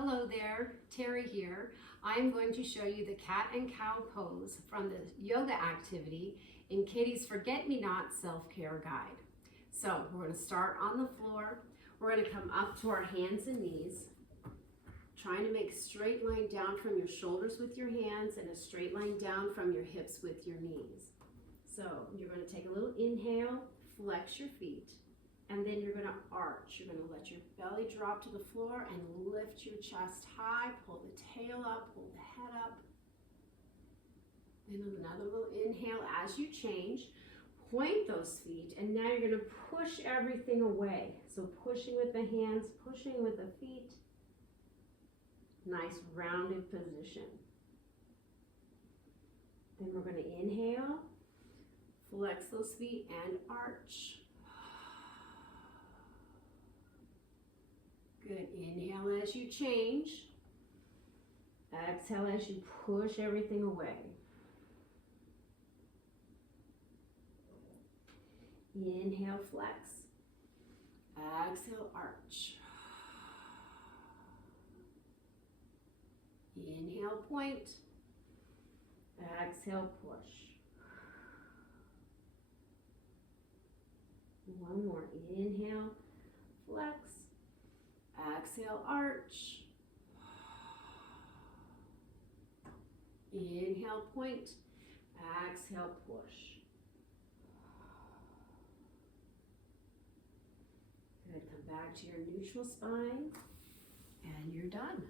Hello there, Terry here. I'm going to show you the cat and cow pose from the yoga activity in Catie's Forget-Me-Not Self-Care Guide. So we're going to start on the floor. We're going to come up to our hands and knees, trying to make a straight line down from your shoulders with your hands and a straight line down from your hips with your knees. So you're going to take a little inhale, flex your feet. And then you're going to arch. You're going to let your belly drop to the floor and lift your chest high. Pull the tail up, pull the head up. Then another little inhale as you change. Point those feet, and now you're going to push everything away. So pushing with the hands, pushing with the feet. Nice rounded position. Then we're going to inhale, flex those feet, and arch. Good. Inhale as you change. Exhale as you push everything away. Inhale, flex. Exhale, arch. Inhale, point. Exhale, push. One more. Inhale, flex. Exhale, arch. Inhale, point. Exhale, push. Good. Come back to your neutral spine, and you're done.